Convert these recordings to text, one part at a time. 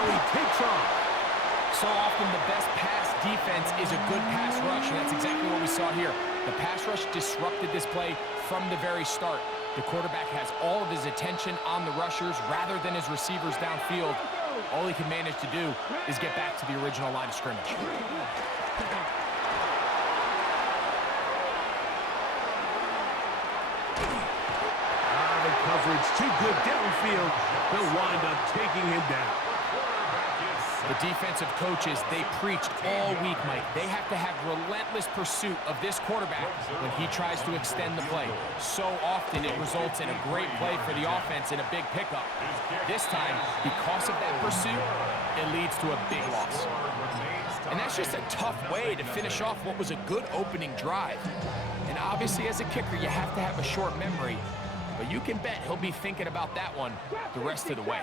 now he takes off. So often the best pass defense is a good pass rush, and that's exactly what we saw here. The pass rush disrupted this play from the very start. The quarterback has all of his attention on the rushers rather than his receivers downfield. All he can manage to do is get back to the original line of scrimmage. The coverage too good downfield. They'll wind up taking him down. The defensive coaches, they preached all week, Mike. They have to have relentless pursuit of this quarterback when he tries to extend the play. So often it results in a great play for the offense and a big pickup. This time, because of that pursuit, it leads to a big loss. And that's just a tough way to finish off what was a good opening drive. And obviously, as a kicker, you have to have a short memory. But you can bet he'll be thinking about that one the rest of the way.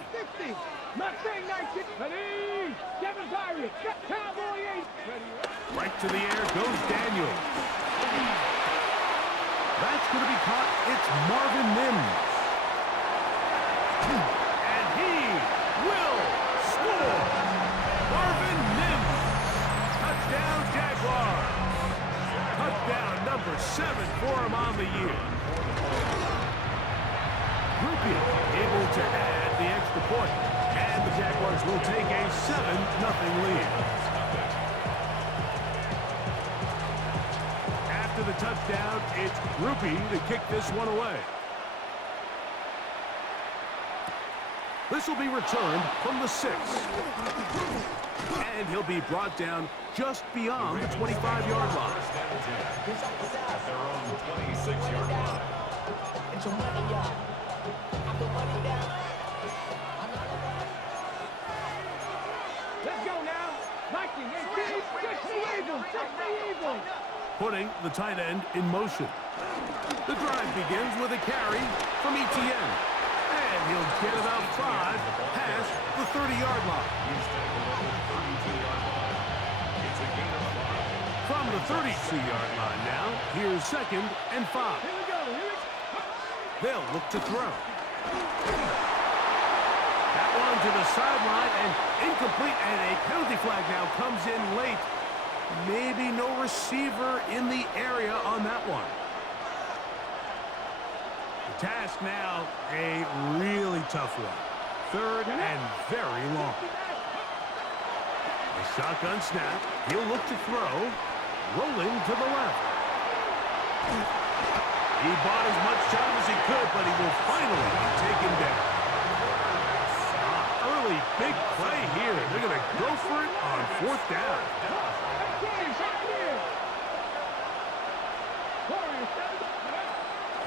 Right to the air goes Daniels. That's going to be caught. It's Marvin Mims. And he will score. Marvin Mims. Touchdown, Jaguars. Touchdown number 7 for him on the year. Rupio able to add the extra point. And the Jaguars will take a 7-0 lead. After the touchdown, it's Rupio to kick this one away. This will be returned from the 6. And he'll be brought down just beyond the 25-yard line. Their own 26-yard line. Let's go now. Putting the tight end in motion. The drive begins with a carry from Etienne. And he'll get about 5 past the 30-yard line. From the 32-yard line now, here's 2nd and 5. They'll look to throw. That one to the sideline and incomplete, and a penalty flag now comes in late. Maybe no receiver in the area on that one. The task now, a really tough one. 3rd and very long. A shotgun snap. He'll look to throw. Rolling to the left. He bought as much time as he could, but he will finally be taken down. Early big play here. They're going to go for it on 4th down.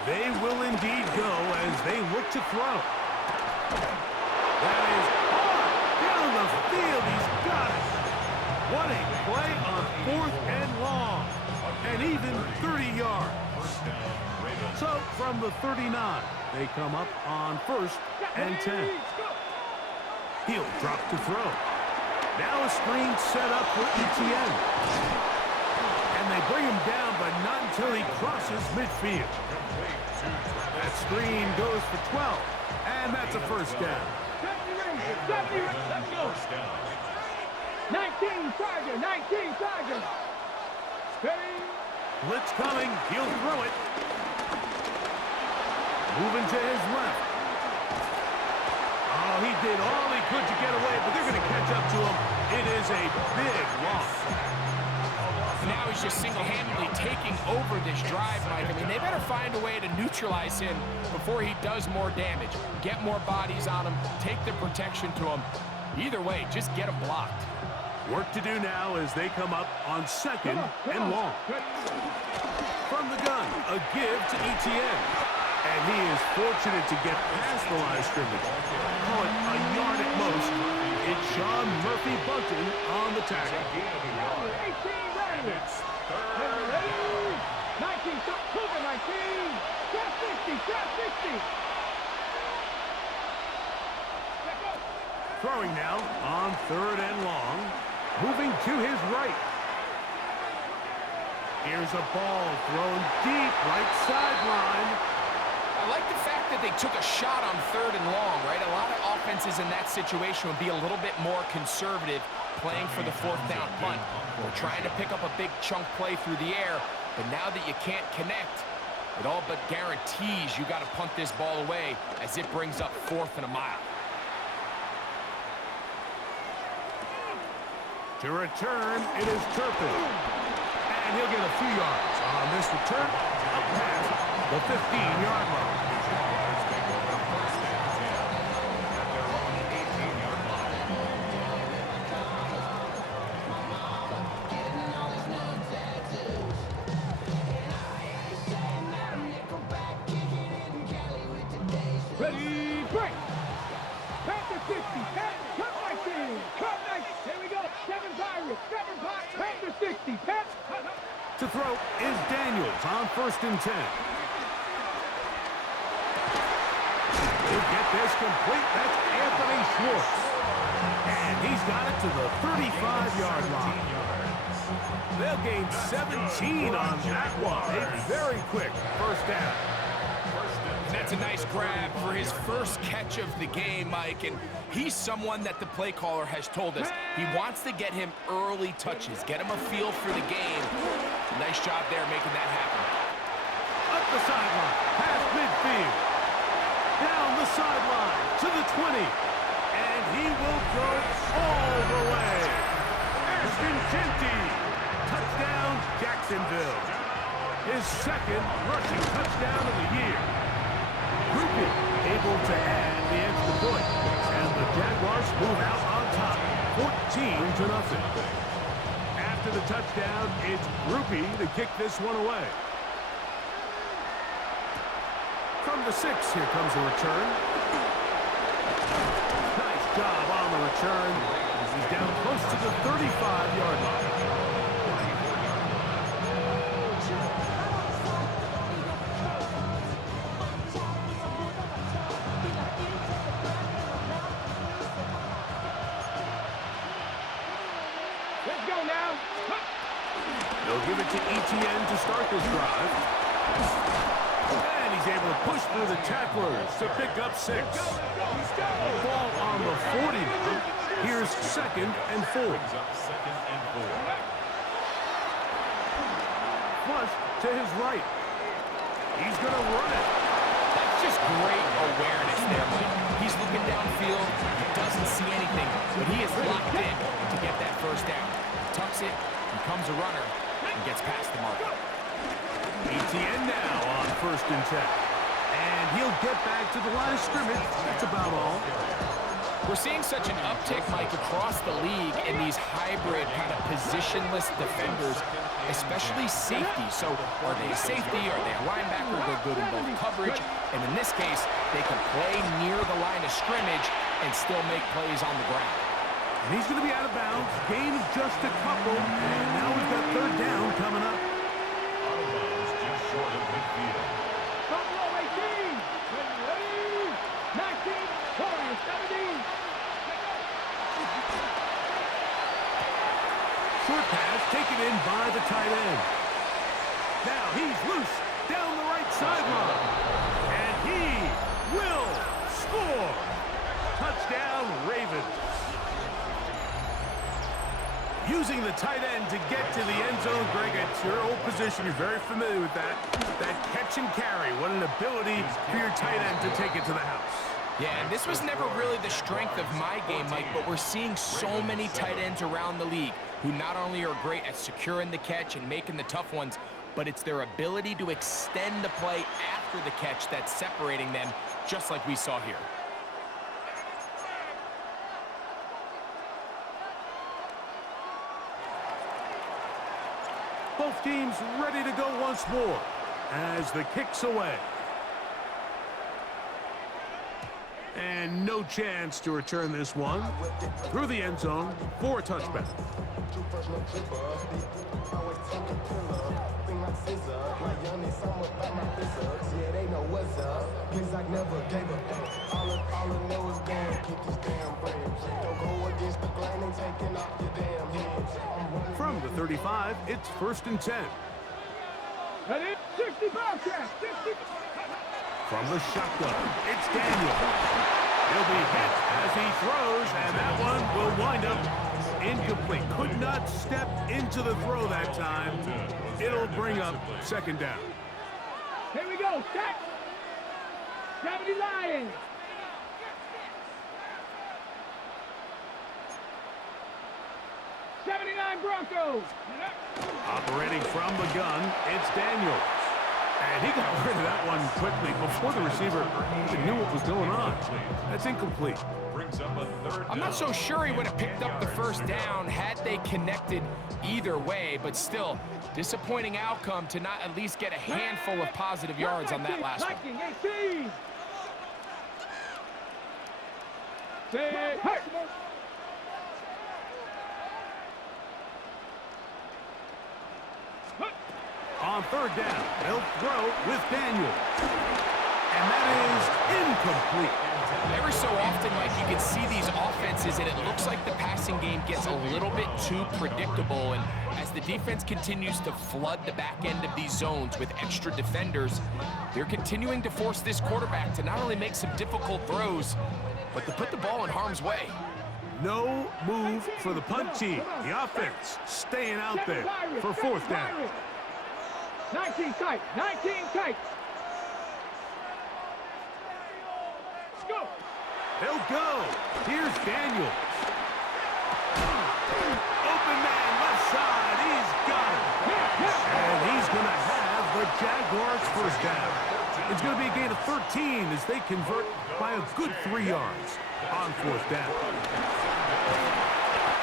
They will indeed go as they look to throw. That is hard down the field. He's got it. What a play on 4th and long. And even 30 yards. So from the 39, they come up on 1st and 10. He'll drop to throw. Now a screen set up for Etienne. And they bring him down, but not until he crosses midfield. That screen goes for 12, and that's a 1st down. 19 Tiger. Blitz coming, he'll throw it. Moving to his left. Oh, he did all he could to get away, but they're going to catch up to him. It is a big loss. Now he's just single-handedly taking over this drive, Mike. I mean, they better find a way to neutralize him before he does more damage. Get more bodies on him, take the protection to him. Either way, just get him blocked. Work to do now as they come up on 2nd and long. From the gun, a give to Etienne. And he is fortunate to get past the line of scrimmage. Call it a yard at most. It's Sean Murphy Bunting on the tackle. 19, 60. Throwing now on 3rd and long. Moving to his right. Here's a ball thrown deep right sideline. I like the fact that they took a shot on 3rd and long, right? A lot of offenses in that situation would be a little bit more conservative playing for the 4th down punt. We're trying to pick up a big chunk play through the air, but now that you can't connect, it all but guarantees you got to punt this ball away as it brings up 4th and a mile. To return, it is Turpin. And he'll get a few yards on this return up past the 15-yard line. Ready, break. Panther 50, cut 19, cut 19. Here we go. 7 Pirates, Panther 60, Panther. To throw is Daniels on 1st and 10. He'll get this complete. That's Anthony Schwartz. And he's got it to the 35-yard line. They'll gain 17 on that one. A very quick first down. And that's a nice grab for his first catch of the game, Mike. And he's someone that the play caller has told us he wants to get him early touches, get him a feel for the game. Nice job there making that happen. Up the sideline, past midfield. Down the sideline to the 20. And he will go all the way. Ashton Jeanty. Touchdown, Jacksonville. His 2nd rushing touchdown of the year. Ruby able to add the extra point. And the Jaguars move out on top, 14-0. After the touchdown, it's Ruby to kick this one away. From the 6, here comes a return. Nice job on the return. He's down close to the 35-yard line. Let's go now. They'll give it to Etienne to start this drive. And he's able to push through the tacklers to pick up 6. Ball on the 40. Here's 2nd and 4. Flush to his right. He's going to run it. That's just great awareness there, Mike. He's looking downfield. He doesn't see anything, but he is locked in to get that first down. He tucks it, becomes a runner, and gets past the mark. Etienne now on 1st and 10. And he'll get back to the line of scrimmage. That's about all. We're seeing such an uptick, Mike, across the league in these hybrid kind of positionless defenders, especially safety. So are they a safety? Are they a linebacker? They're good in both coverage. And in this case, they can play near the line of scrimmage and still make plays on the ground. And he's going to be out of bounds. Gain of just a couple. And now we've got 3rd down coming up. Out of bounds just short of midfield. Buffalo 18. Ready, 19, 20, 17. Short pass taken in by the tight end. Now he's loose down the right sideline. And he will score. Touchdown, Ravens. Using the tight end to get to the end zone. Greg, it's your old position. You're very familiar with that. That catch and carry. What an ability for your tight end to take it to the house. Yeah, and this was never really the strength of my game, Mike, but we're seeing so many tight ends around the league who not only are great at securing the catch and making the tough ones, but it's their ability to extend the play after the catch that's separating them, just like we saw here. Both teams ready to go once more as the kick's away. And no chance to return this one through the end zone for a touchback. From the 35, it's 1st and 10. Ready, 65 catch, 60. From the shotgun, it's Daniel. He'll be hit as he throws, and that one will wind up incomplete. Could not step into the throw that time. It'll bring up second down. Here we go. Set. 70 Lions. Broncos. Operating from the gun, it's Daniels. And he got rid of that one quickly before the receiver even knew what was going on. That's incomplete. I'm not so sure he would have picked up the first down had they connected either way, but still, disappointing outcome to not at least get a handful of positive yards on that last one. 18. On third down, they'll throw with Daniels. And that is incomplete. Every so often, Mike, you can see these offenses, and it looks like the passing game gets a little bit too predictable. And as the defense continues to flood the back end of these zones with extra defenders, they're continuing to force this quarterback to not only make some difficult throws, but to put the ball in harm's way. No move for the punt team. The offense staying out there for fourth down. 19 tight. 19 tight. Let's go. They'll go. Here's Daniels. Open man left side. He's got it. And he's going to have the Jaguars first down. It's going to be a gain of 13 as they convert by a good 3 yards on fourth down.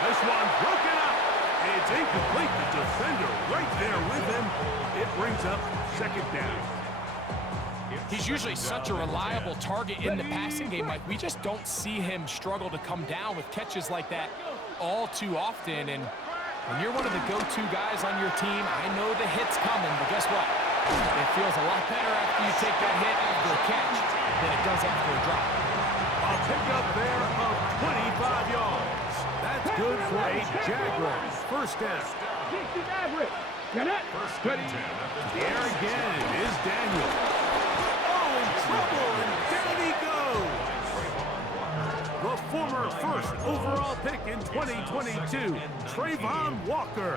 This one broken up. It's incomplete. The defender right there with him. It brings up second down. He's usually such a reliable target in the passing game, Mike. We just don't see him struggle to come down with catches like that all too often. And when you're one of the go-to guys on your team, I know the hit's coming, but guess what? It feels a lot better after you take that hit after a catch than it does after a drop. A pickup there of 25 yards. That's good for a Jaguars first down. The air again is Daniel. Oh, in trouble, and down he goes. The former first overall pick in 2022, Trayvon Walker,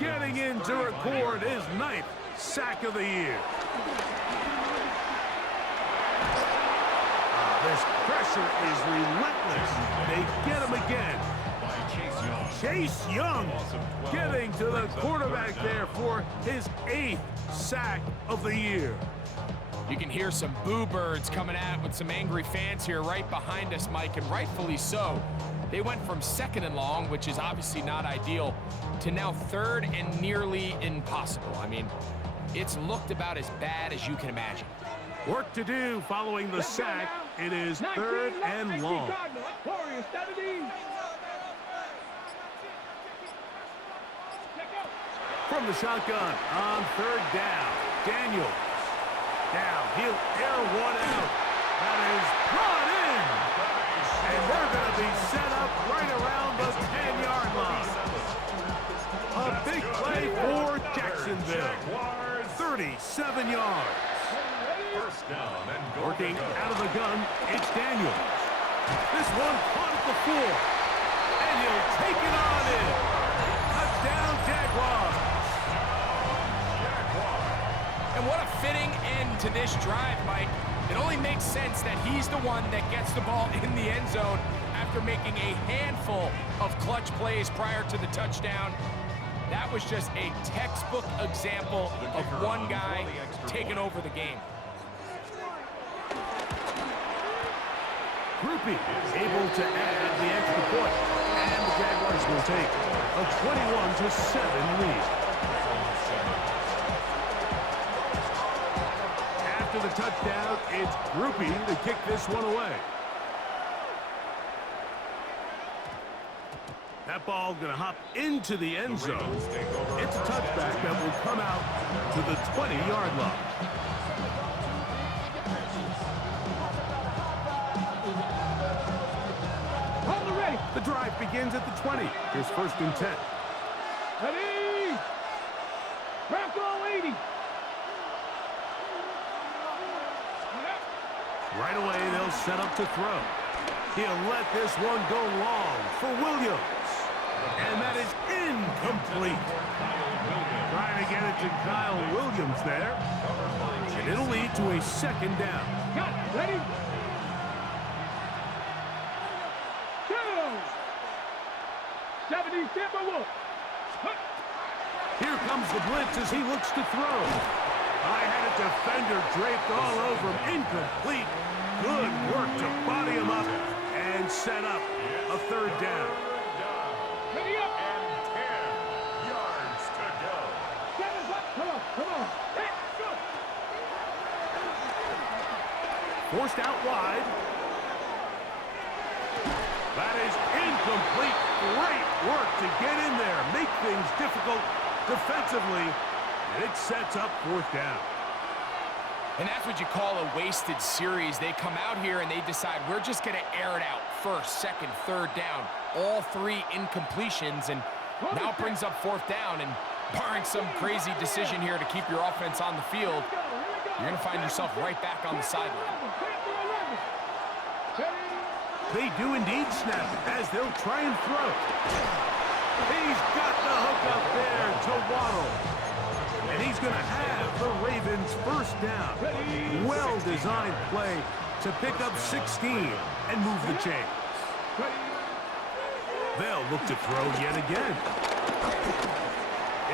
getting in to record his 9th sack of the year. This pressure is relentless. They get him again. Chase Young getting to the quarterback there for his 8th sack of the year. You can hear some boo birds coming out with some angry fans here right behind us, Mike, and rightfully so. They went from 2nd and long, which is obviously not ideal, to now 3rd and nearly impossible. I mean, it's looked about as bad as you can imagine. Work to do following the sack. It is 3rd and long. From the shotgun on 3rd down, Daniels. Now he'll air one out. That is brought in. And they're going to be set up right around the 10-yard line. A big play for Jacksonville. 37 yards. Working out of the gun, it's Daniels. This one caught at the 4. And he'll take it on in. Touchdown, Jaguars. And what a fitting end to this drive, Mike. It only makes sense that he's the one that gets the ball in the end zone after making a handful of clutch plays prior to the touchdown. That was just a textbook example of one guy taking over the game. Groupie able to add the extra point. And the Jaguars will take a 21-7 lead. After the touchdown, it's Groupie to kick this one away. That ball going to hop into the end zone. It's a touchback that will come out to the 20-yard line. The drive begins at the 20. Here's 1st and 10. Ready? Bronco 80. Right away, they'll set up to throw. He'll let this one go long for Williams. And that is incomplete. Trying to get it to Kyle Williams there. And it'll lead to a second down. Got it. Ready? Go! 70 Timberwolves. Here comes the blitz as he looks to throw. I had a defender draped all over him. Incomplete. Good work to body him up and set up a third down. Ready up. And 10 yards to go. 7 bucks. Come on. Hey, go. Forced out wide. That is incomplete. Great work to get in there. Make things difficult defensively. And it sets up fourth down. And that's what you call a wasted series. They come out here and they decide we're just going to air it out. First, second, third down. All 3 incompletions. And now it brings up fourth down. And barring some crazy decision here to keep your offense on the field, you're going to find yourself right back on the sideline. They do indeed snap as they'll try and throw. He's got the hook up there to Waddle. And he's going to have the Ravens first down. Well-designed play to pick up 16 and move the chains. They'll look to throw yet again.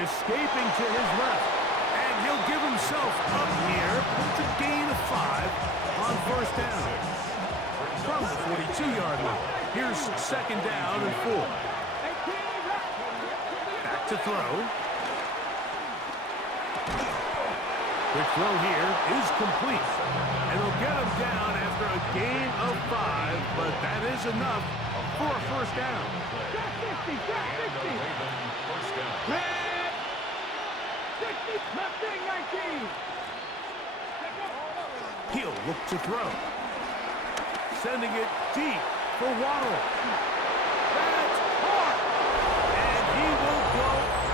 Escaping to his left. And he'll give himself up here. It's a gain of 5 on first down. From the 42-yard line. Here's second down and 4. Back to throw. Quick throw here is complete. And he'll get him down after a gain of 5, but that is enough for a first down. He'll look to throw. Sending it deep for Waddle. That's caught. And he will go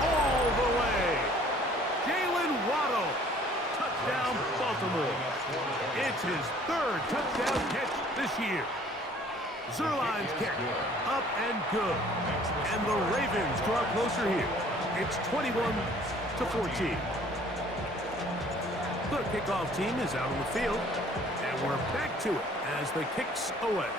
all the way. Jalen Waddle. Touchdown, Baltimore. It's his 3rd touchdown catch this year. Zerline's kick. Up and good. And the Ravens draw closer here. It's 21-14. The kickoff team is out on the field. And we're back to it as the kick's away.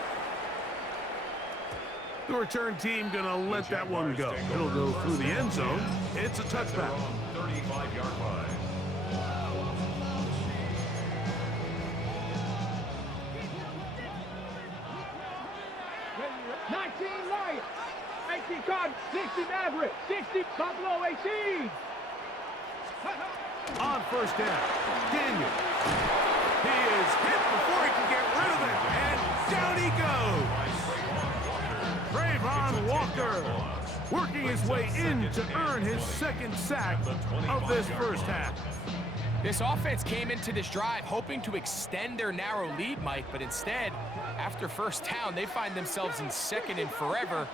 The return team gonna let that one go. It'll go through the end zone. It's a touchback. 35-yard line. Lions, 18 Cardinals, 60 Mavericks, 60 Buffalo 18. On first down, Daniels. He is hit before he can get rid of it, and down he goes. Trayvon Walker working his way in to earn his 2nd sack of this first half. This offense came into this drive hoping to extend their narrow lead, Mike, but instead, after first down, they find themselves in 2nd and forever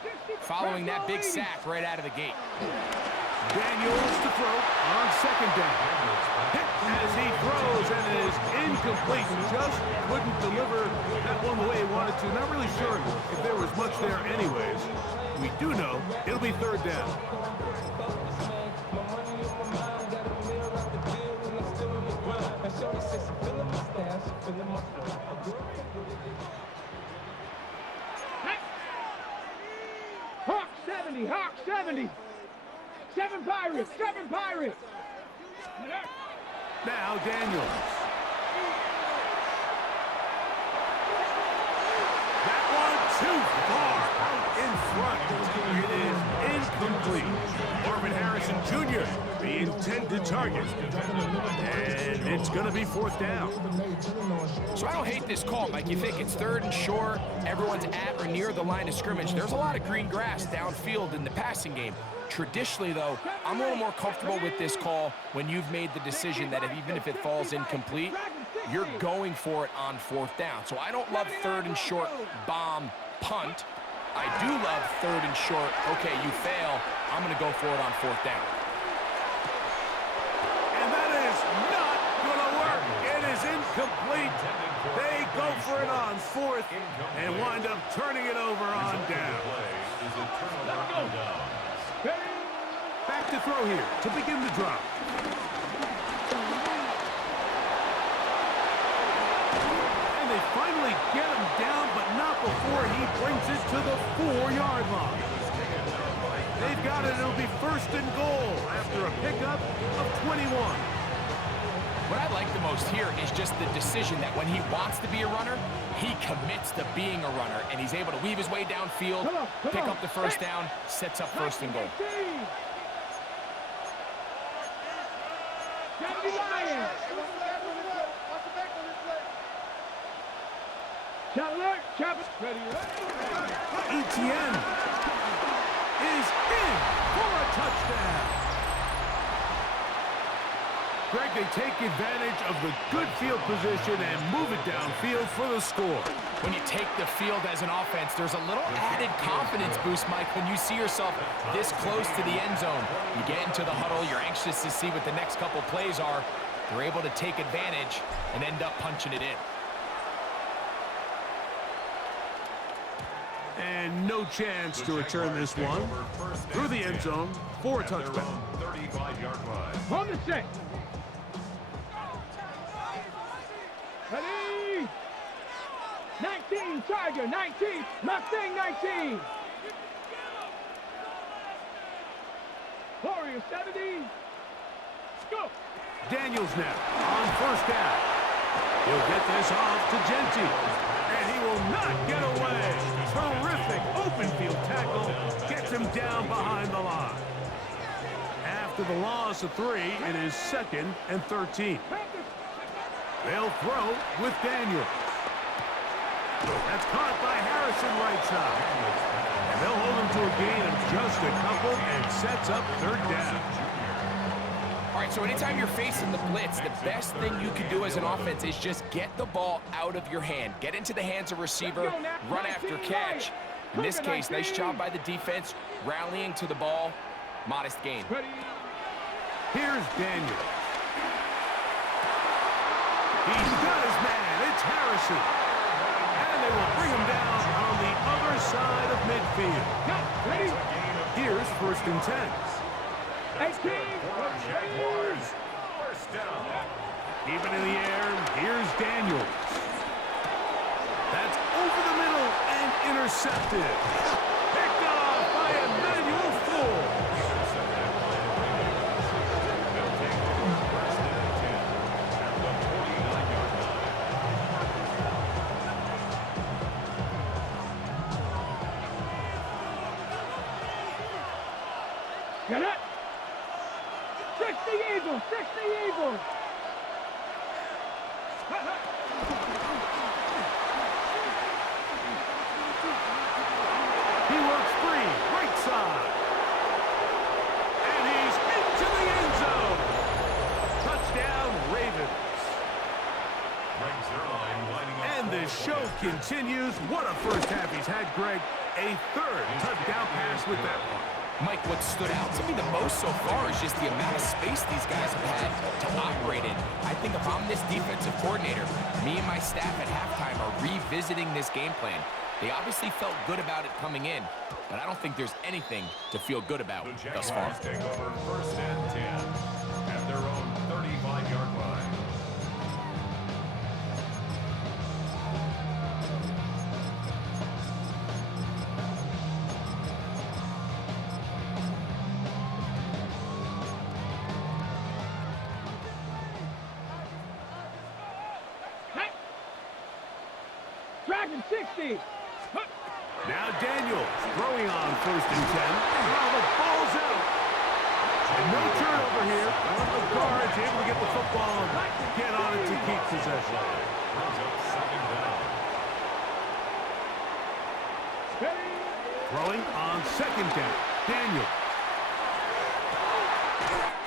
following that big sack right out of the gate. Daniels to throw on 2nd down. Hit as he throws and is incomplete. Just couldn't deliver that one the way he wanted to. Not really sure if there was much there anyways. We do know it'll be 3rd down. Hawk 70, Hawk 70. 7 Pirates, 7 Pirates. Now Daniels. That one too far out in front. It is incomplete. Marvin Harrison Jr., the intended target. And it's going to be 4th down. So I don't hate this call, Mike. You think it's 3rd and short, everyone's at or near the line of scrimmage. There's a lot of green grass downfield in the passing game. Traditionally, though, I'm a little more comfortable with this call when you've made the decision that even if it falls incomplete, you're going for it on 4th down. So I don't love 3rd and short bomb punt. I do love 3rd and short, okay, you fail, I'm going to go for it on 4th down. And that is not going to work. It is incomplete. They go for it fourth and wind up turning it over on down. Back to throw here to begin the drive. And they finally get him down, but not before he brings it to the 4-yard line. They've got it. It'll be first and goal after a pickup of 21. What I like the most here is just the decision that when he wants to be a runner, he commits to being a runner, and he's able to weave his way downfield, pick up the first down, sets up first and goal. ETN is in for a touchdown. Greg, they take advantage of the good field position and move it downfield for the score. When you take the field as an offense, there's a little added confidence boost, Mike, when you see yourself this close to the end zone. You get into the huddle, you're anxious to see what the next couple plays are. They're able to take advantage and end up punching it in. And no chance to return this one through the end zone for a touchdown. 35-yard line. On the set. Ready? 19, Tiger, 19, Mustang 19. Warrior 70. Scoop. Daniels now on first down. He'll get this off to Genty. And he will not get away. Terrific open field tackle. Gets him down behind the line. After the loss of 3, it is 2nd and 13. They'll throw with Daniels. That's caught by Harrison right side. And they'll hold him to a gain of just a couple and sets up 3rd down. All right, so anytime you're facing the blitz, the best thing you can do as an offense is just get the ball out of your hand. Get into the hands of receiver, run after catch. In this case, nice job by the defense, rallying to the ball. Modest gain. Here's Daniels. He's got his man. It's Harrison. And they will bring him down on the other side of midfield. Here's 1st and 10. Jaguars. First down. Keeping in the air, here's Daniels. That's over the middle and intercepted. Picked off by Emmanuel Ford. They'll take over first and 10 at the 49-yard line. Get it. 60 Eagles, 60 Eagles. He works free, right side. And he's into the end zone. Touchdown, Ravens. Greg Zerline lining up. And the show continues. What a first half he's had, Greg. A 3rd touchdown pass with that one. Mike, what stood out to me the most so far is just the amount of space these guys have had to operate in. I think if I'm this defensive coordinator, me and my staff at halftime are revisiting this game plan. They obviously felt good about it coming in, but I don't think there's anything to feel good about The thus far. Jaguars take over first and 10 at their own 35-yard line. Dragon 60. Now Daniels throwing on 1st and 10. Oh, the ball's out. And no turnover here. One of the guards able to get the football and get on it to keep possession. Brings up 2nd down. Throwing on 2nd down. Daniels.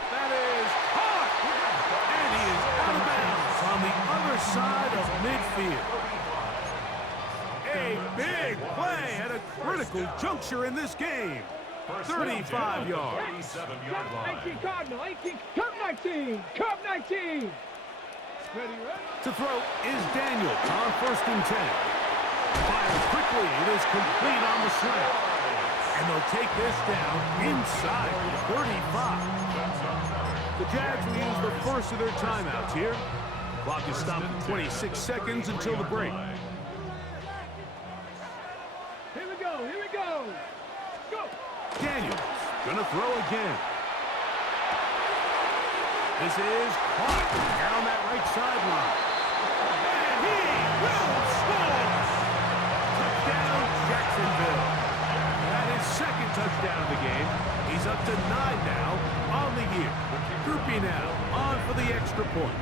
That is hot. And he is out of bounds on the other side of midfield. A big play at a critical juncture in this game. 35 yards. 37-yard line. 19 Cardinal, 18, Cub 19, Cub 19. Ready? To throw is Daniels on 1st and 10. it is complete on the slant. And they'll take this down inside 35. The Jags will use the first of their timeouts here. Clock is stopped at 26 seconds until the break. Here we go, here we go. Go. Daniels gonna throw again. This is caught down that right sideline. And he will score! Touchdown, Jacksonville. That is second touchdown of the game. He's up to 9 now on the year. Groupie now on for the extra point.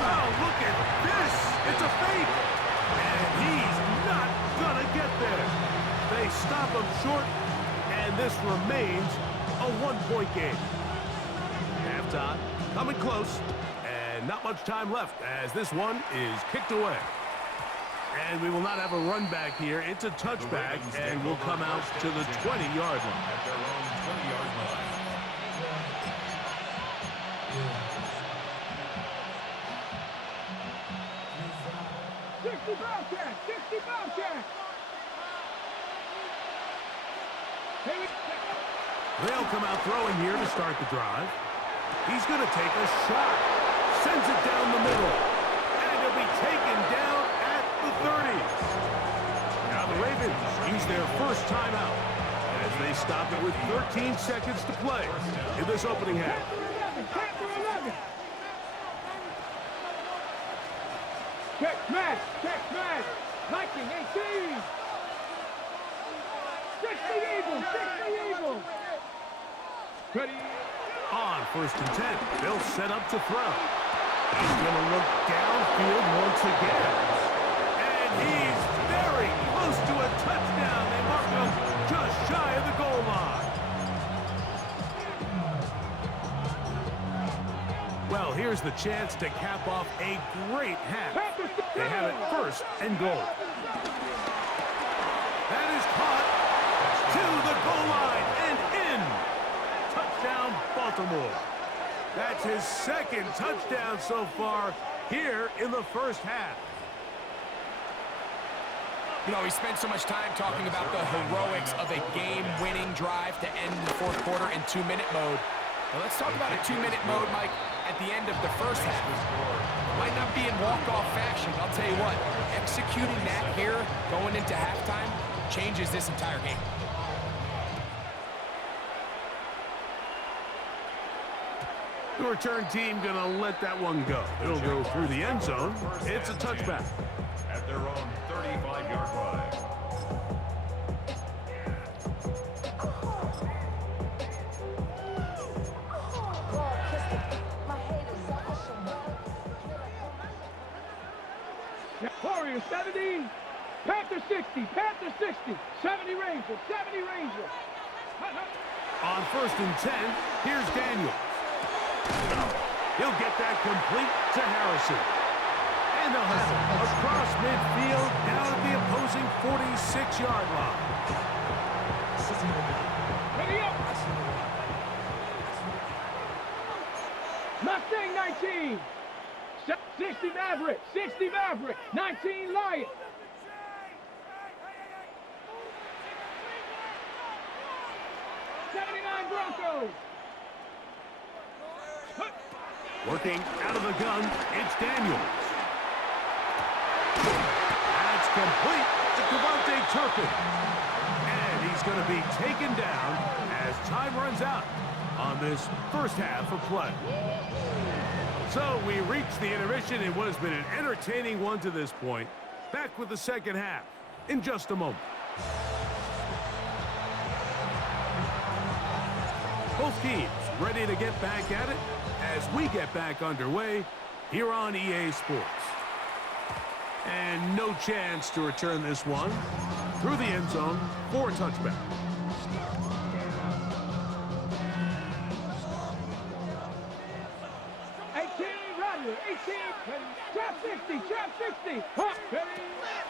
Oh, look at this! It's a fake! And he's not gonna get there. They stop him short, and this remains a one-point game. Halftime, coming close, and not much time left as this one is kicked away. And we will not have a run back here. It's a touchback, and will come out to the 20-yard line. At their own 20-yard line. 60 Bobcats, 60 Bobcats. They'll come out throwing here to start the drive. He's going to take a shot. Sends it down the middle. And he'll be taken down at the 30. Now the Ravens use their first timeout as they stop it with 13 seconds to play in this opening half. Check smash, Viking 18. 60 Eagles, 60 Eagles. Ready. On first and 10, they'll set up to throw. He's going to look downfield once again. And he's very close to a touchdown. They mark him just shy of the goal line. Well, here's the chance to cap off a great half. They have it first and goal. That is caught to the goal line and in. Touchdown, Baltimore. That's his second touchdown so far here in the first half. You know, we spent so much time talking about the heroics of a game-winning drive to end the fourth quarter in 2-minute mode. Now let's talk about a 2-minute mode, Mike, at the end of the first half. Might not be in walk-off fashion, I'll tell you what. Executing that here, going into halftime, changes this entire game. The return team gonna let that one go. It'll go through the end zone. It's a touchback. At their own 35-yard line. Warriors 70, Panther 60, Panther 60, 70 Rangers, 70 Rangers. On first and 10, here's Daniels. He'll get that complete to Harrison. And they'll have it across midfield down at the opposing 46-yard line. Ready up. Mustang 19. 60 Maverick, 60 Maverick, 19 Lion. Broncos. Working out of the gun, it's Daniels. That's complete to Devontae Turpin. And he's going to be taken down as time runs out on this first half of play. So we reach the intermission in what has been an entertaining one to this point. Back with the second half in just a moment. Both teams ready to get back at it as we get back underway here on EA Sports. And no chance to return this one through the end zone for a touchback.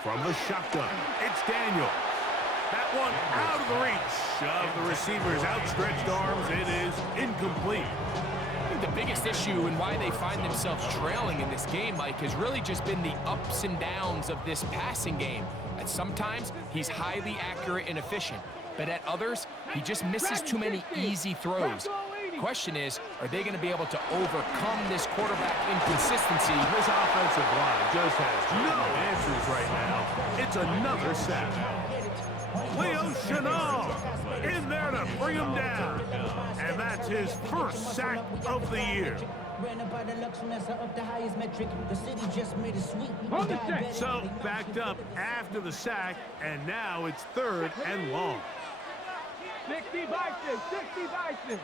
From the shotgun, it's Daniels. That one out of the reach of the receiver's outstretched arms. It is incomplete. think the biggest issue and why they find themselves trailing in this game, Mike, has really just been the ups and downs of this passing game. At sometimes, he's highly accurate and efficient, but at others, he just misses too many easy throws. Question is, are they going to be able to overcome this quarterback inconsistency? This offensive line just has no answers right now. It's another sack. Leo Chenal in there to bring him down. And that's his first sack of the year. So backed up after the sack, and now it's 3rd and long. 60 Bison, 60 Bison.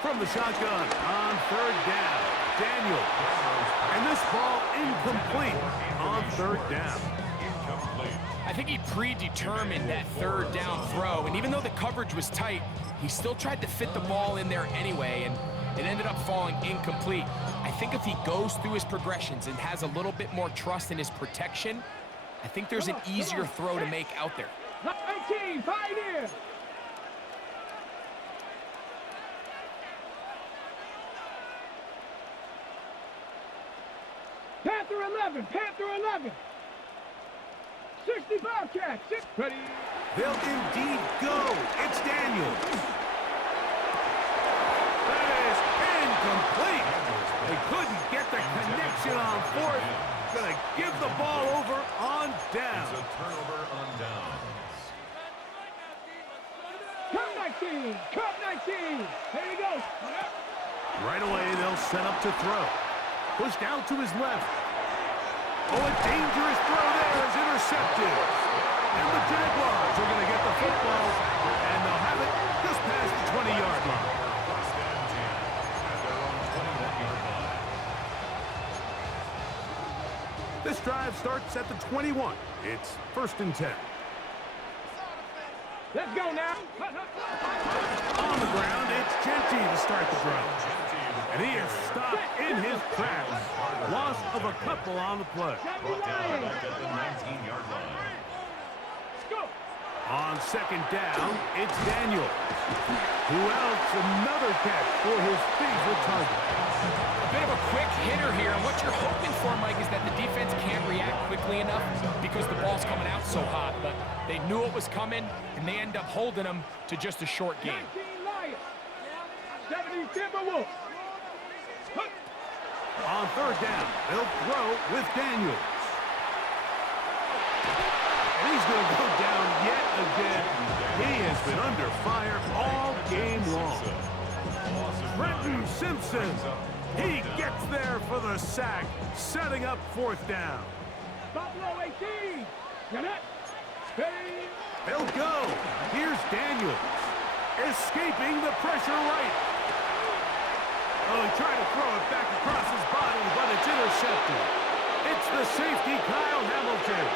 From the shotgun on 3rd down, Daniel. And this ball incomplete on 3rd down. I think he predetermined that 3rd down throw, and even though the coverage was tight, he still tried to fit the ball in there anyway, and it ended up falling incomplete. I think if he goes through his progressions and has a little bit more trust in his protection, I think there's an easier throw to make out there. 19, Pioneer. Panther 11, Panther 11. 60 Bobcats. Ready. They'll indeed go. It's Daniels. That is incomplete. They couldn't get the connection on 4th. Gonna give the ball over on down. It's a turnover on downs. Cup 19, Cup 19. Here he goes. Right away, they'll set up to throw. Pushed out to his left. Oh, a dangerous throw there is intercepted. And the Jaguars are going to get the football, and they'll have it just past the 20-yard line. First and 10 at their own 21-yard line. This drive starts at the 21. It's 1st and 10. Let's go now. On the ground, it's Genty to start the drive. And he is stopped in his tracks. Loss of a couple on the play. Brought down at the 19-yard line. On 2nd down, it's Daniel. Who else? Another catch for his favorite target. A bit of a quick hitter here, and what you're hoping for, Mike, is that the defense can't react quickly enough because the ball's coming out so hot, but they knew it was coming, and they end up holding them to just a short game. 19 Lions. 70 Timberwolves. On 3rd down, they'll throw with Daniels. And he's going to go down yet again. He has been under fire all game long. Trenton Simpson, he gets there for the sack, setting up 4th down. Buffalo 18. Get it. Ready. They'll go. Here's Daniels, escaping the pressure right. Oh, he tried to throw it back across his body, but it's intercepted. It's the safety, Kyle Hamilton.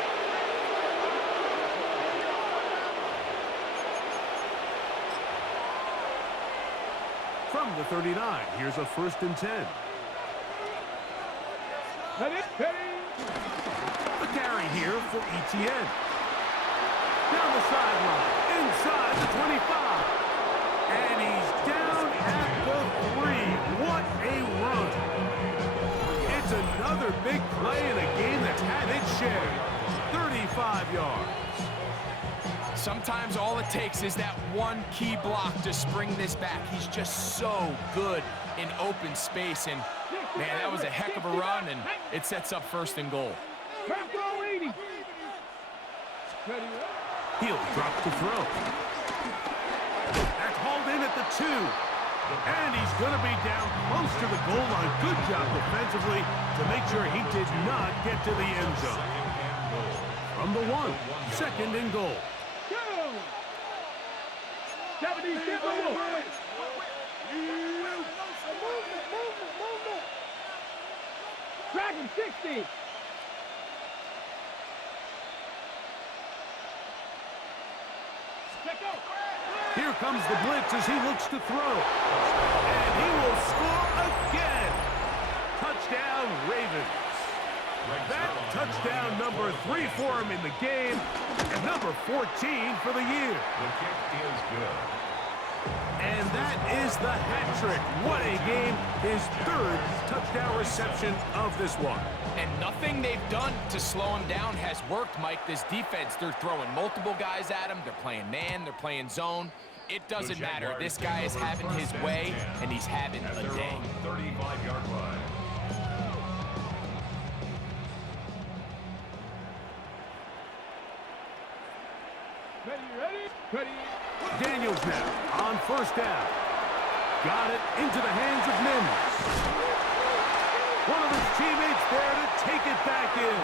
From the 39, here's a 1st and 10. Ready. The carry here for ETN. Down the sideline, inside the 25. And he's down at the 3. What a run. It's another big play in a game that's had its share. 35 yards. Sometimes all it takes is that one key block to spring this back. He's just so good in open space, and man, that was a heck of a run, and it sets up 1st and goal. Buffalo 80. Ready. He'll drop to throw. That's hauled in at the 2. And he's going to be down close to the goal line. Good job defensively to make sure he did not get to the end zone. From the 1, 2nd and goal. Go. 70 Timberwolves. Dragon 60. Here comes the blitz as he looks to throw. And he will score again. Touchdown, Ravens. That touchdown number 3 for him in the game, and number 14 for the year. The kick is good. And that is the hat trick. What a game. His third touchdown reception of this one. And nothing they've done to slow him down has worked, Mike. This defense, they're throwing multiple guys at him. They're playing man, they're playing zone. It doesn't matter. This guy is having his way, and he's having a day. 35-yard line. Ready. Daniels now on first down. Got it into the hands of Mims. One of his teammates there to take it back in.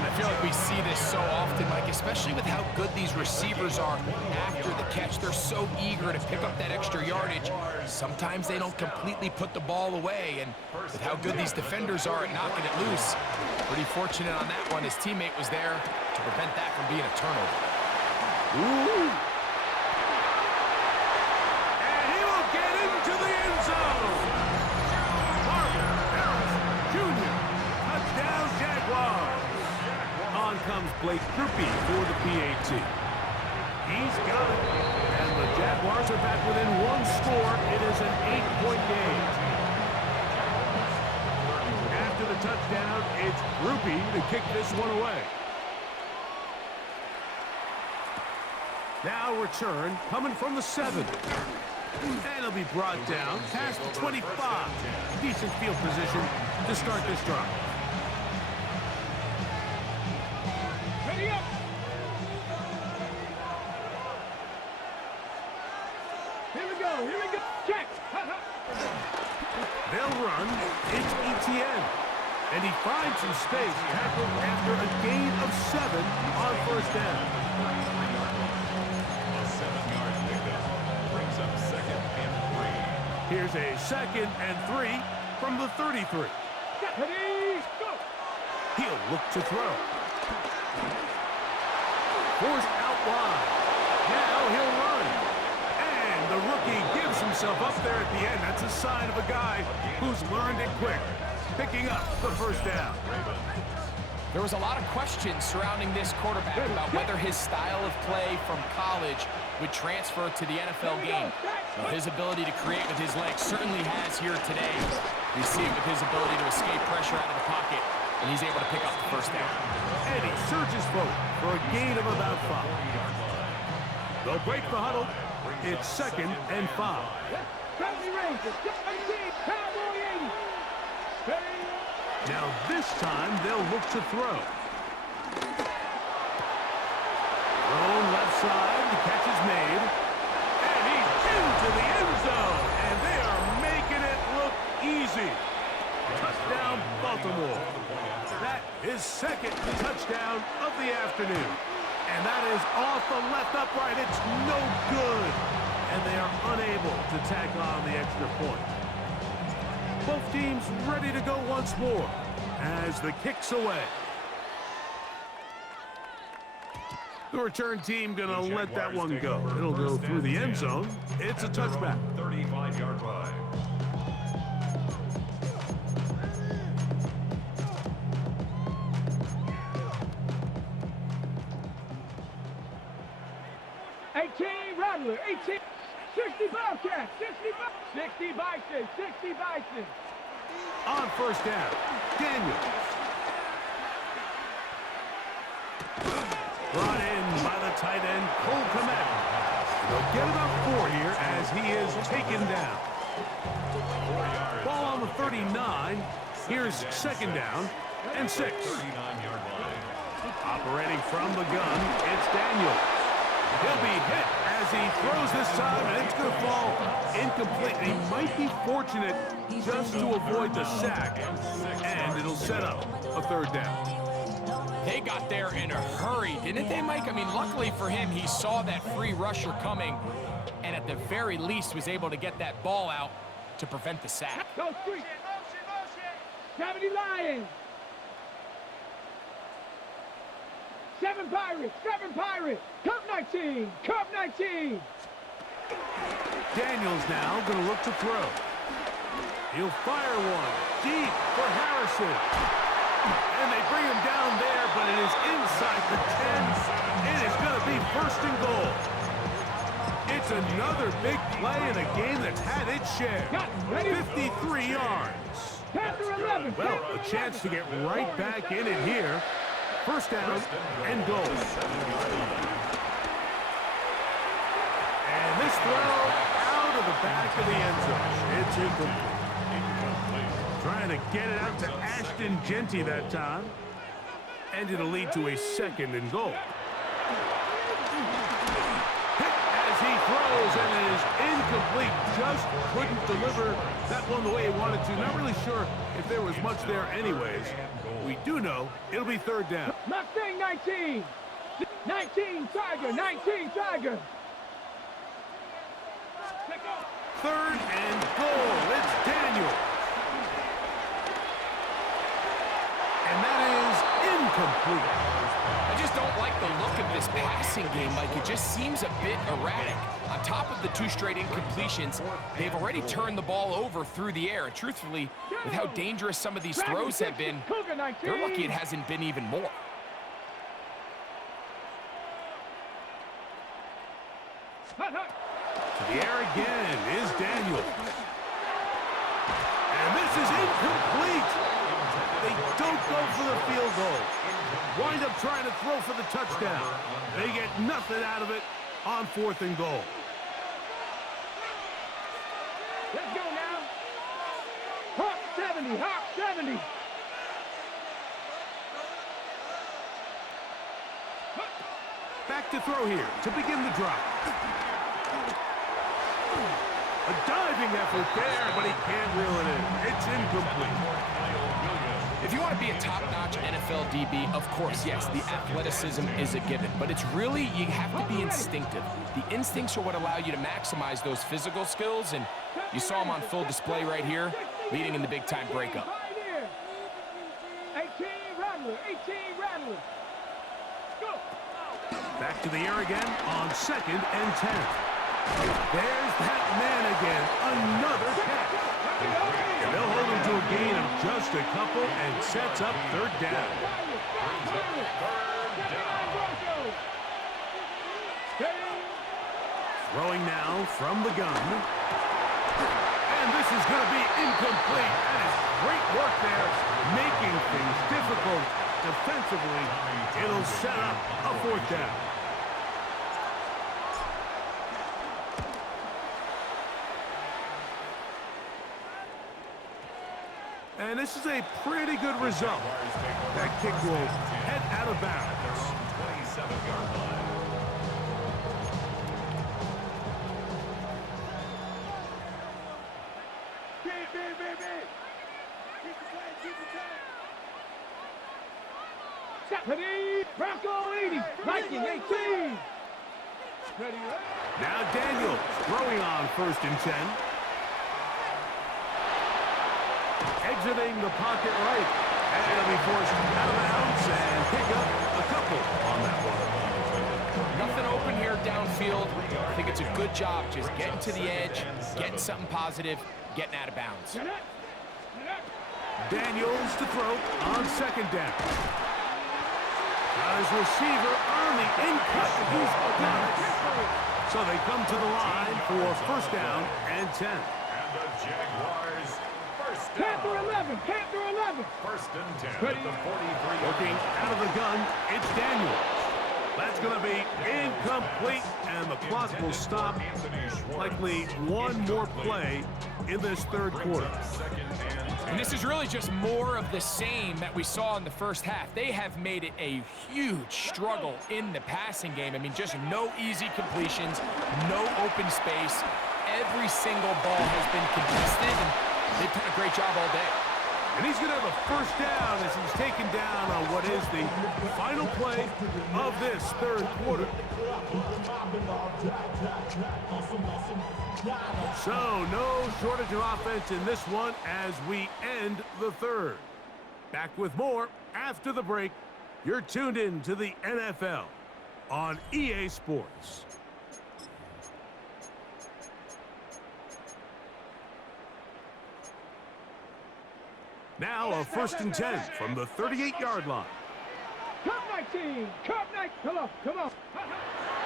I feel like we see this so often, Mike, especially with how good these receivers are after the catch. They're so eager to pick up that extra yardage. Sometimes they don't completely put the ball away, and with how good these defenders are at knocking it loose, pretty fortunate on that one. His teammate was there to prevent that from being a turnover. Ooh. And he will get into the end zone. Marvin Harris Jr. Touchdown Jaguars. On comes Blake Grupe for the PAT. He's got it. And the Jaguars are back within one score. It is an 8-point game. After the touchdown, it's Grupe to kick this one away. Now return coming from the 7. And it'll be brought down past the 25. Decent field position to start this drive. Ready up. Here we go. Check. They'll run. It's ETN. And he finds some space tackled after a gain of 7 on first down. Here's a 2nd and 3 from the 33. Ready, go. He'll look to throw. Forced out wide. Now he'll run. And the rookie gives himself up there at the end. That's a sign of a guy who's learned it quick, picking up the first down. There was a lot of questions surrounding this quarterback about whether his style of play from college would transfer to the NFL game. Well, his ability to create with his legs certainly has here today. We see it with his ability to escape pressure out of the pocket, and he's able to pick up the first down. And he surges forward for a gain of about 5. They'll break the huddle. It's 2nd and 5. Now this time they'll look to throw. Thrown left side, the catch is made. And he's into the end zone. And they are making it look easy. Touchdown, Baltimore. That is 2nd touchdown of the afternoon. And that is off the left upright. It's no good. And they are unable to tack on the extra point. Both teams ready to go once more as the kick's away. The return team going to let that one go. It'll go through the end zone. It's a touchback. 35-yard line. Rattler, 18, 60 Bobcats, 60 Bison. On first down, Daniels. Brought in by the tight end, Cole Kmet. They'll get about 4 here as he is taken down. Ball on the 39. Here's 2nd down and 6. 39-yard line. Operating from the gun, it's Daniels. He'll be hit as he throws this time, and it's going to fall incomplete. He might be fortunate just to avoid the sack, and it'll set up a 3rd down. They got there in a hurry, didn't they, Mike? I mean, luckily for him, he saw that free rusher coming, and at the very least was able to get that ball out to prevent the sack. Go street. Motion. 70 Lions. 7 Pirates. Cup 19. Daniels now going to look to throw. He'll fire one deep for Harrison. And they bring him down there, but it is inside the 10. It is going to be 1st and goal. It's another big play in a game that's had its share. 53 yards. Panther 11. Well, a chance to get right back in it here. First down and goal. And this throw out of the back of the end zone. It's incomplete. Trying to get it out to Ashton Genty that time. And it'll lead to a second and goal. Hit as he throws, and it is incomplete. Just couldn't deliver that one the way he wanted to. Not really sure if there was much there anyways. We do know it'll be third down. Mustang 19. 19 Tiger. 19 Tiger. Third and goal. It's Daniel. And that is incomplete. I just don't like the look of this passing game, Mike. It just seems a bit erratic. On top of the 2 straight incompletions, they've already turned the ball over through the air. And truthfully, with how dangerous some of these throws have been, they're lucky it hasn't been even more. To the air again is Daniel. And this is incomplete. They don't go for the field goal. Wind up trying to throw for the touchdown. They get nothing out of it on 4th and goal. Let's go now. Hawk 70. Hawk 70. Back to throw here to begin the drive. A diving effort there, but he can't reel it in. It's incomplete. If you want to be a top-notch NFL DB, of course, yes, the athleticism is a given. But it's really, you have to be instinctive. The instincts are what allow you to maximize those physical skills, and you saw them on full display right here, leading in the big-time breakup. 18 Rattler. 18 Rattler. Go. Back to the air again on 2nd and 10. There's that man again. Another catch. And they'll hold him to a gain of just a couple and sets up 3rd down. Throwing now from the gun. And this is going to be incomplete. That is great work there, making things difficult defensively. It'll set up a 4th down. And this is a pretty good result. That kick will head out of bounds. 27-yard line. Ready, Bronco 80, Viking 18. Ready, now Daniel throwing on 1st and 10. Exiting the pocket right. And it'll be forced out of bounds and pick up a couple on that one. Nothing open here downfield. I think it's a good job just getting to the edge, getting something positive, getting out of bounds. Daniels to throw on 2nd down. His receiver on the in-cut. He's got it. So they come to the line for 1st down and 10. And the Jaguars, 1st down. Panther 11, Panther 11. 1st and 10 at the 43. Looking out of the gun, it's Daniel. That's going to be incomplete, and the clock will stop. Likely one more play in this 3rd quarter. And this is really just more of the same that we saw in the first half. They have made it a huge struggle in the passing game. I mean, just no easy completions, no open space. Every single ball has been contested, and they've done a great job all day. And he's going to have a 1st down as he's taken down on what is the final play of this 3rd quarter. So, no shortage of offense in this one as we end the 3rd. Back with more after the break. You're tuned in to the NFL on EA Sports. Now a 1st and 10 from the 38-yard line. Cup 19, Cup 19. Come on, come on.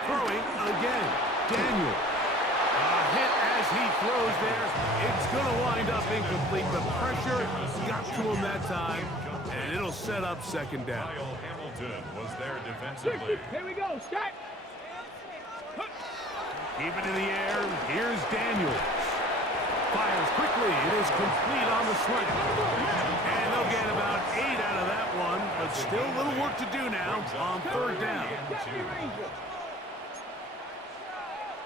Throwing again. Daniel. A hit as he throws there. It's going to wind up incomplete. The pressure got to him that time, and it'll set up second down. Kyle Hamilton was there defensively. Here we go, Scott. Keep it in the air. Here's Daniel. Fires quickly. It is complete on the swing. And they'll get about 8 out of that one, but still a little work to do now on third down.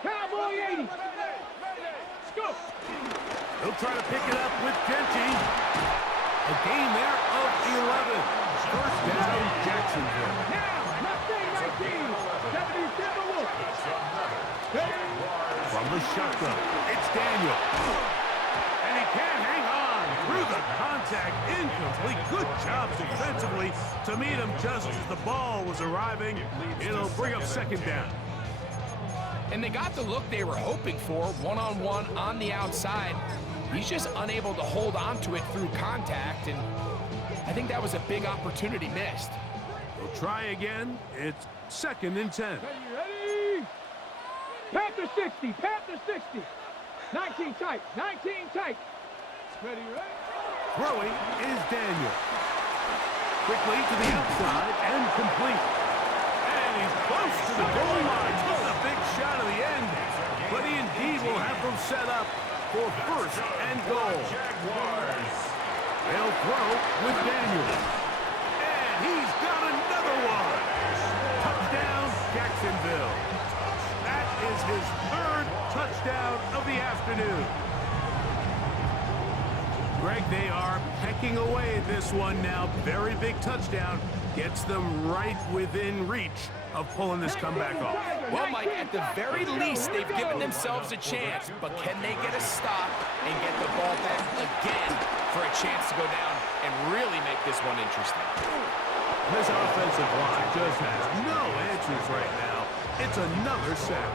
Cowboy 80. Let's go. He'll try to pick it up with Genty. A gain there of 11. First down, Jacksonville. Now, left day 19. 77 Wolf. From the shotgun, it's Daniel. And he can't hang on through the contact. Incomplete. Good job defensively to meet him just as the ball was arriving. It'll bring up second down. And they got the look they were hoping for, one-on-one on the outside. He's just unable to hold on to it through contact, and I think that was a big opportunity missed. We'll try again. It's second and 10. Ready? Panther 60. Panther 60. 19 tight. 19 tight. Ready? Throwing is Daniel. Quickly to the outside and complete. And he's close to the goal line. Took a big shot at the end. But he indeed will have them set up for first and goal. They'll throw with Daniel. And he's got another one. Touchdown, Jacksonville. That is his third touchdown of the afternoon. Greg, they are pecking away at this one now. Very big touchdown. Gets them right within reach of pulling this comeback off. Well, Mike, at the very least, they've given themselves a chance, but can they get a stop and get the ball back again for a chance to go down and really make this one interesting? This offensive line just has no answers right now. It's another sack.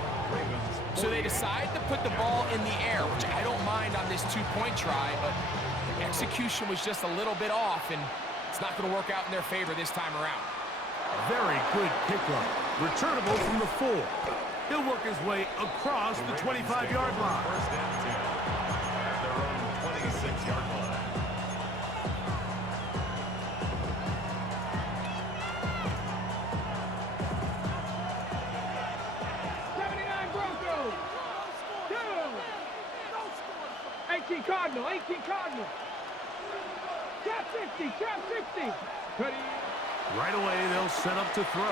So they decide to put the ball in the air, which I don't mind on this two-point try, but the execution was just a little bit off, and it's not going to work out in their favor this time around. Very good pickup. Returnable from the 4. He'll work his way across the 25-yard line. First down 10 at their own 26-yard line. Broncos. 18 Cardinal. 18 Cardinal. Trap 60. Trap 60. Ready? Right away, they'll set up to throw.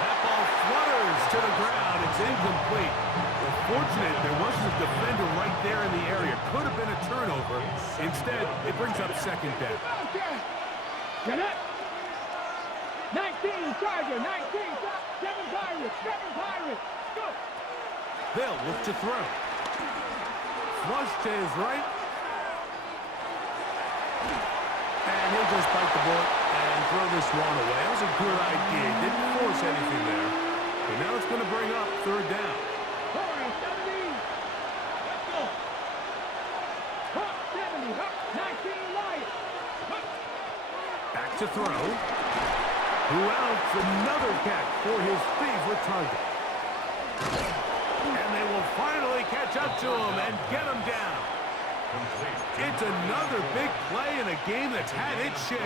That ball flutters to the ground. It's incomplete. Well, fortunate there wasn't a defender right there in the area. Could have been a turnover. Instead, it brings up second down. Get up. 19 Charger. 19. 7 Pirates. 7 Pirates. Go. They'll look to throw. Flush to his right. And he'll just bite the bullet and throw this one away. That was a good idea. Didn't force anything there. But now it's going to bring up third down. 70. Let's go. 70. 19 Lions. Back to throw. Who else? Another catch for his favorite target. And they will finally catch up to him and get him down. It's another big play in a game that's had its share.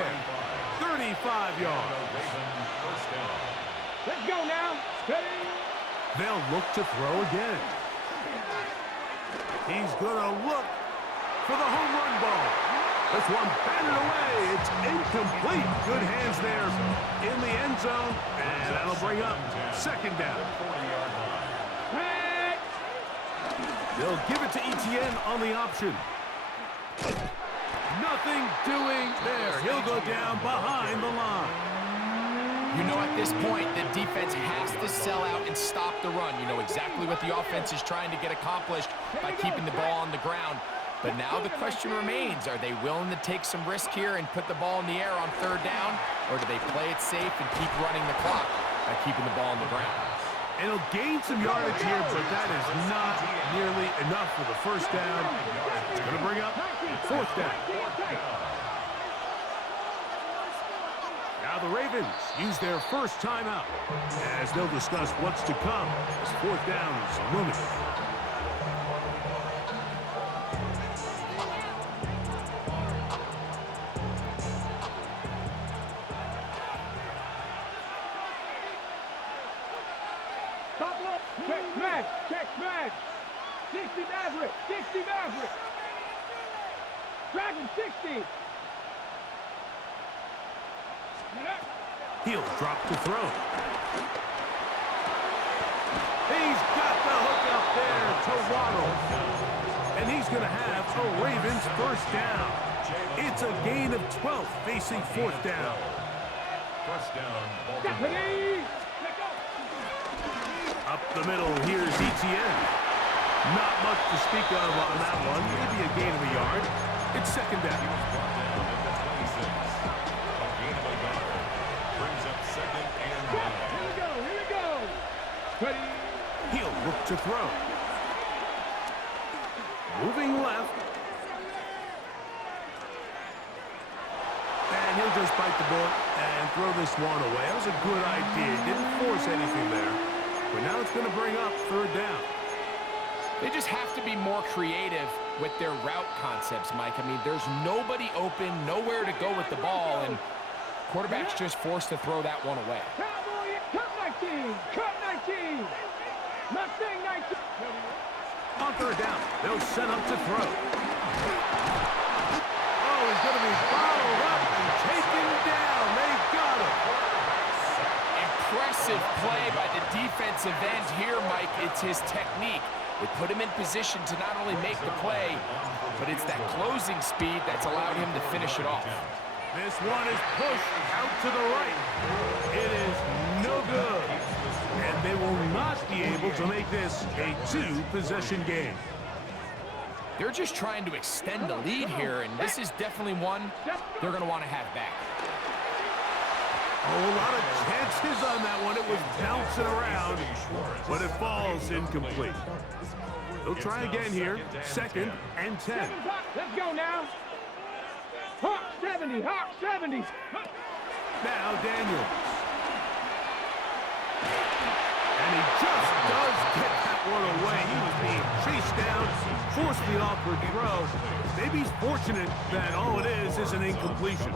35 yards. Let's go now. Ready? They'll look to throw again. He's going to look for the home run ball. This one batted away. It's incomplete. Good hands there in the end zone. And that'll bring up second down. They'll give it to Etienne on the option. Nothing doing there. He'll go down behind the line. You know, at this point, the defense has to sell out and stop the run. You know exactly what the offense is trying to get accomplished by keeping the ball on the ground. But now the question remains, are they willing to take some risk here and put the ball in the air on third down? Or do they play it safe and keep running the clock by keeping the ball on the ground? And he'll gain some yardage here, but that is not nearly enough for the first down. It's going to bring up fourth down. Now the Ravens use their first timeout as they'll discuss what's to come as fourth down is looming. Top low. Check smash. Check smash. 60 Maverick. 60 Maverick. Dragon 60. He'll drop to throw. He's got the hook up there to Waddle. And he's going to have a Ravens first down. It's a gain of 12 facing fourth down. First down. Stephanie. Up the middle, here's ETN. Not much to speak of on that one. Maybe a gain of a yard. It's second down. Brought down at the 26. A gain of a yard. Brings up second and 9. Here we go. Here we go. Ready. He'll look to throw. Moving left. And he'll just bite the bullet and throw this one away. That was a good idea. Didn't force anything there. But now it's going to bring up third down. They just have to be more creative with their route concepts, Mike. I mean, there's nobody open, nowhere to go with the ball, and quarterback's just forced to throw that one away. Cowboy. Cut 19. Cut 19. Mustang 19. On third down, they'll set up to throw. Oh, he's going to be bottled up and taken down. They got him. Impressive play by the defensive end here, Mike. It's his technique. It put him in position to not only make the play, but it's that closing speed that's allowed him to finish it off. This one is pushed out to the right. It is no good. And they will not be able to make this a two-possession game. They're just trying to extend the lead here, and this is definitely one they're going to want to have back. Oh, a lot of chances on that one. It was bouncing around, but it falls incomplete. They'll try again here. Second and 10. Let's go now. Hawk 70. Hawk 70. Now Daniels. And he just does get that one away. He was being chased down, forced the awkward throw. Maybe he's fortunate that all it is an incompletion.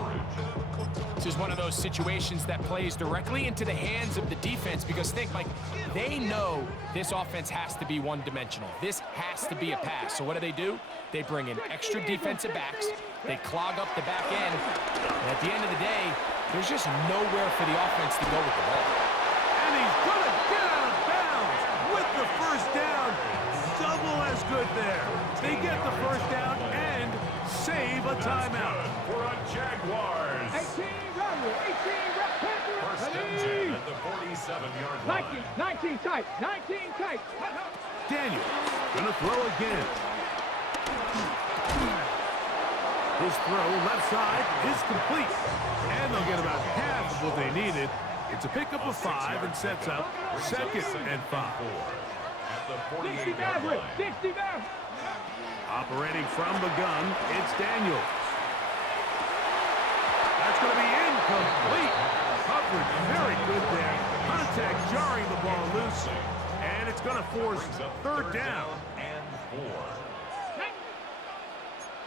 This is one of those situations that plays directly into the hands of the defense because think, Mike, they know this offense has to be one-dimensional. This has to be a pass. So what do? They bring in extra defensive backs. They clog up the back end. And at the end of the day, there's just nowhere for the offense to go with the ball. And he's going to get out of bounds with the first down. Double as good there. They get the first down and save a timeout. For a Jaguars. 18 Rebel. 18 Rebel. First and 10 at the 47-yard line. 19 tight. 19 tight. Daniels gonna throw again. His throw left side is complete. And they'll get about half of what they needed. It's a pickup of 5 and sets up second and 5. At the 60 48-yard Maverick. line. 60 Maverick. Operating from the gun, it's Daniels. That's going to be incomplete. Coverage very good there. Contact jarring the ball loose. And it's going to force third down. And 4.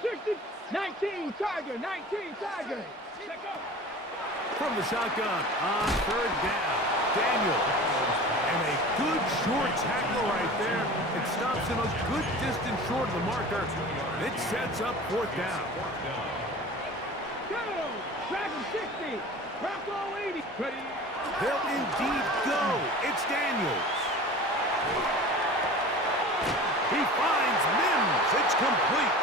60. 19 Tiger. 19 Tiger. Let go. From the shotgun on third down, Daniels. And a good short tackle right there. It stops him a good distance short of the marker. It sets up fourth down. Go. Dragon 60. Bronco 80. Ready. They'll indeed go. It's Daniels. He finds Mims. It's complete.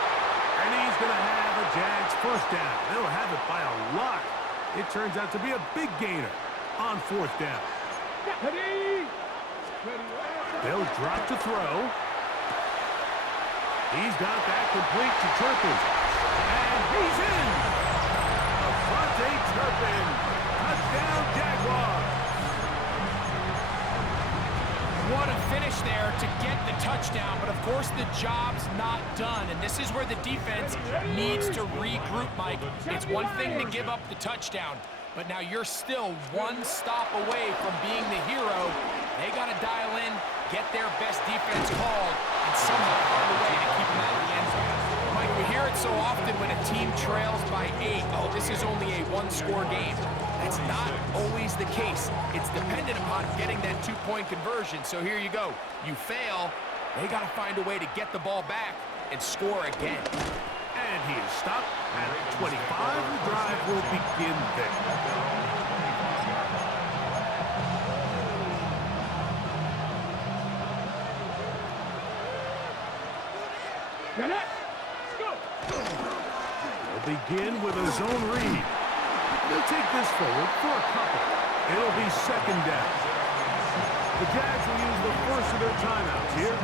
And he's going to have a Jags first down. They'll have it by a lot. It turns out to be a big gainer on fourth down. Ready. They'll drop to throw. He's got that complete to Turpin. And he's in. Avante Turpin. Touchdown, Jaguars. What a finish there to get the touchdown, but of course the job's not done, and this is where the defense needs to regroup, Mike. It's one thing to give up the touchdown, But now you're still one stop away from being the hero. They got to dial in, get their best defense called, and somehow find a way to keep them out of the end zone. Mike, we hear it so often when a team trails by 8. Oh, this is only a one-score game. That's not always the case. It's dependent upon getting that two-point conversion. So here you go. You fail, they got to find a way to get the ball back and score again. And he is stopped at 25. The drive will begin there. They'll begin with a zone read. They'll take this forward for a couple. It'll be second down. The Jags will use the first of their timeouts here.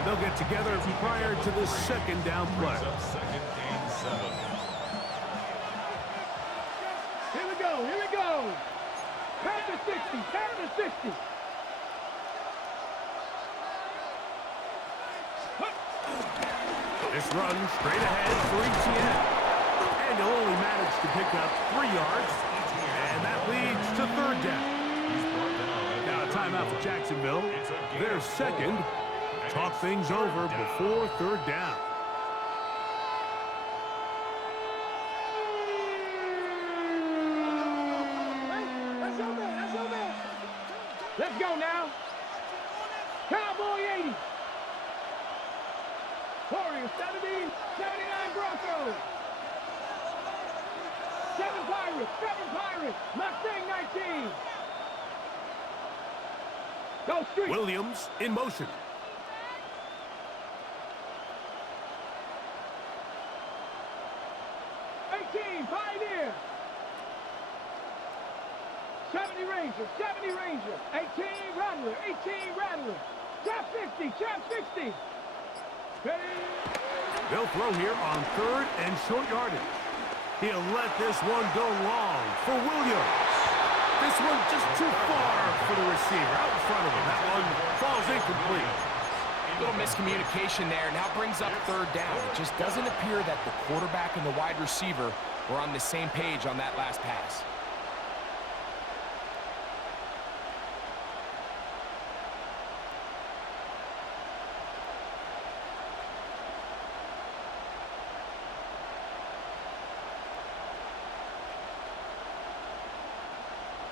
And they'll get together prior to the second down play. Second and 7. Here we go, here we go. Pass to 60, pass to 60. This run straight ahead for ETN. And he'll only manage to pick up 3 yards. And that leads to third down. Now a timeout for Jacksonville. Their second. Talk things over before third down. Let's go now. Cowboy 80. Warriors 70, 79 Broncos. 7 Pirates, Mustang 19. Go Street. Williams in motion. Pioneer. 70 Ranger, 18 Rattler, Trap 60. Ready? They'll throw here on third and short yardage. He'll let this one go long for Williams. This one just too far for the receiver out in front of him. That one falls incomplete. Little miscommunication there. Now brings up third down. It just doesn't appear that the quarterback and the wide receiver were on the same page on that last pass.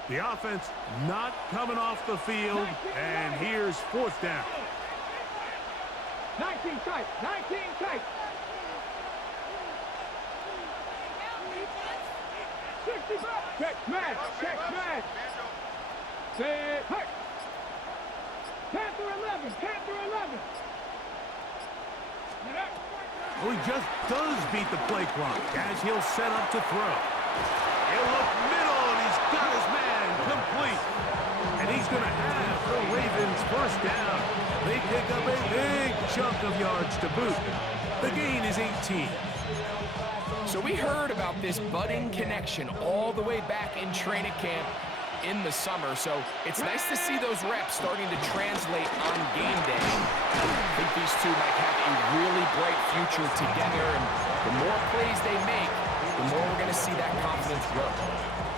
The offense not coming off the field, and here's fourth down. 19 tight. Check match. Set, hey. Panther 11. Well, he just does beat the play clock as he'll set up to throw. He'll look middle, and he's got his man complete. And he's going to have the Ravens first down. They pick up a big chunk of yards to boot. The gain is 18. So we heard about this budding connection all the way back in training camp in the summer. So it's nice to see those reps starting to translate on game day. I think these two might have a really bright future together. And the more plays they make, the more we're going to see that confidence grow.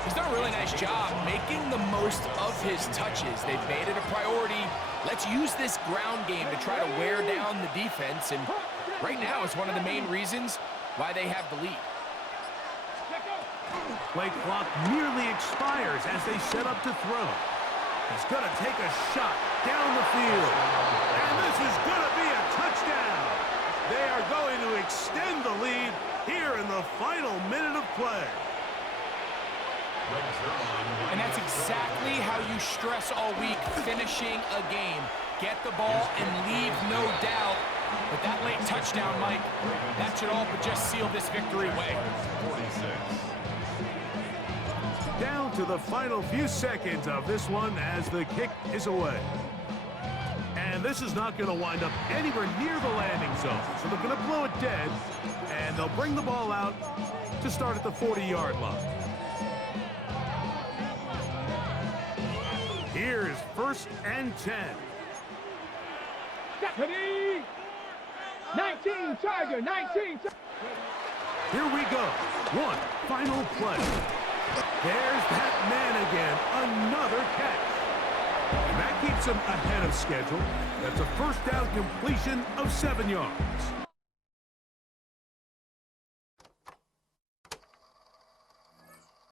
He's done a really nice job making the most of his touches. They've made it a priority. Let's use this ground game to try to wear down the defense. And right now it's one of the main reasons why they have the lead. Play clock nearly expires as they set up to throw. He's going to take a shot down the field. And this is going to be a touchdown. They are going to extend the lead here in the final minute of play. And that's exactly how you stress all week, finishing a game. Get the ball and leave no doubt. But that late touchdown, Mike, that should all but just seal this victory away. Down to the final few seconds of this one as the kick is away. And this is not going to wind up anywhere near the landing zone. So they're going to blow it dead, and they'll bring the ball out to start at the 40-yard line. Here's first and 10. Deputy! 19 Tiger! Here we go. One final play. There's that man again. Another catch. And that keeps him ahead of schedule. That's a first down completion of 7 yards.